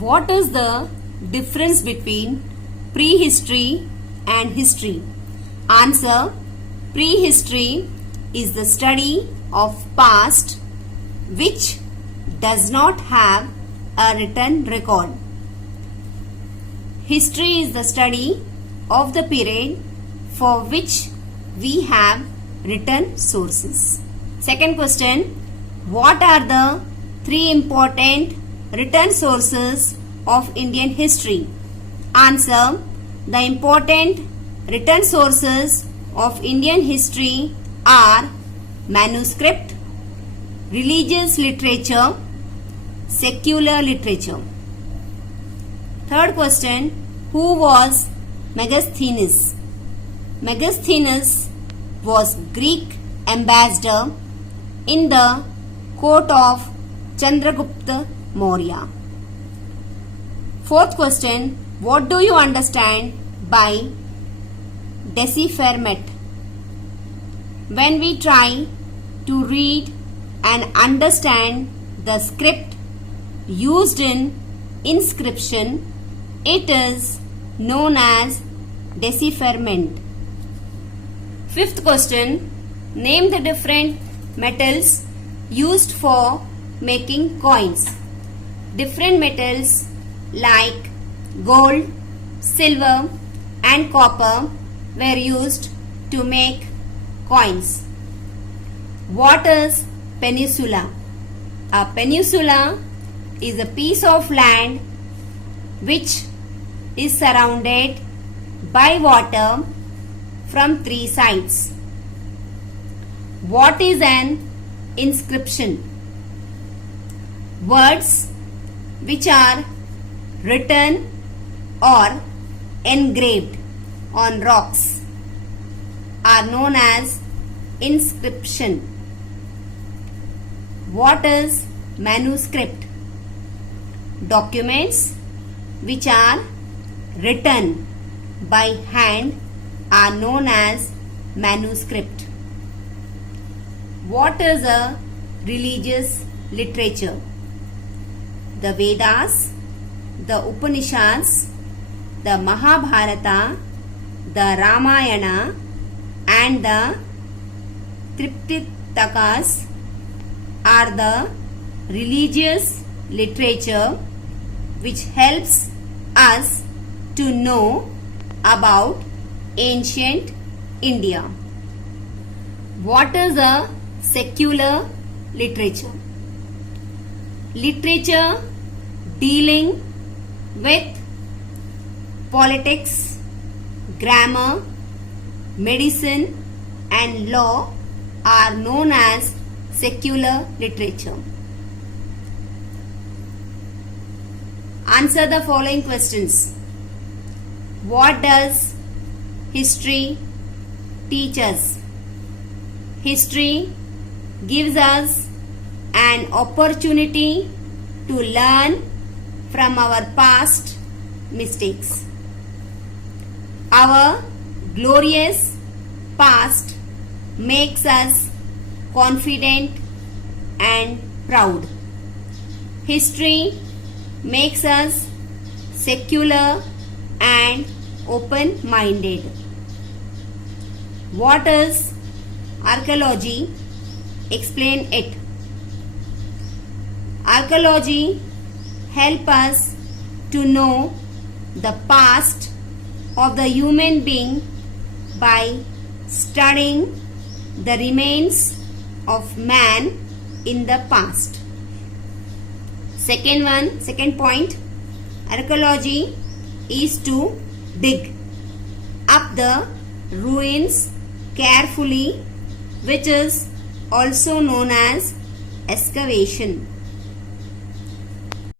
What is the difference between prehistory and history? Answer: prehistory is the study of past which does not have a written record. History is the study of the period for which we have written sources. Second question: what are the three important written sources of Indian history? Answer: the important written sources of Indian history are manuscript, religious literature, secular literature. Third question: who was Megasthenes? Megasthenes was Greek ambassador in the court of Chandragupta Maurya. Fourth question: what do you understand by decipherment? When we try to read and understand the script used in inscription, it is known as decipherment. Fifth question: name the different metals used for making coins. Different metals like gold, silver and copper were used to make coins. What is peninsula? A peninsula is a piece of land which is surrounded by water from three sides. What is an inscription? Words which are written or engraved on rocks are known as inscription. What is manuscript? Documents which are written by hand are known as manuscript. What is a religious literature? The Vedas, the Upanishads, the Mahabharata, the Ramayana and the Tripitakas are the religious literature which helps us to know about ancient India. What is a secular literature? Literature dealing with politics, grammar, medicine and law are known as secular literature. Answer the following questions. What does history teach us? History gives us an opportunity to learn from our past mistakes. Our glorious past makes us confident and proud. History makes us secular and open-minded. What is archaeology? Explain it. Archaeology helps us to know the past of the human being by studying the remains of man in the past. Second point, archaeology is to dig up the ruins carefully, which is also known as excavation.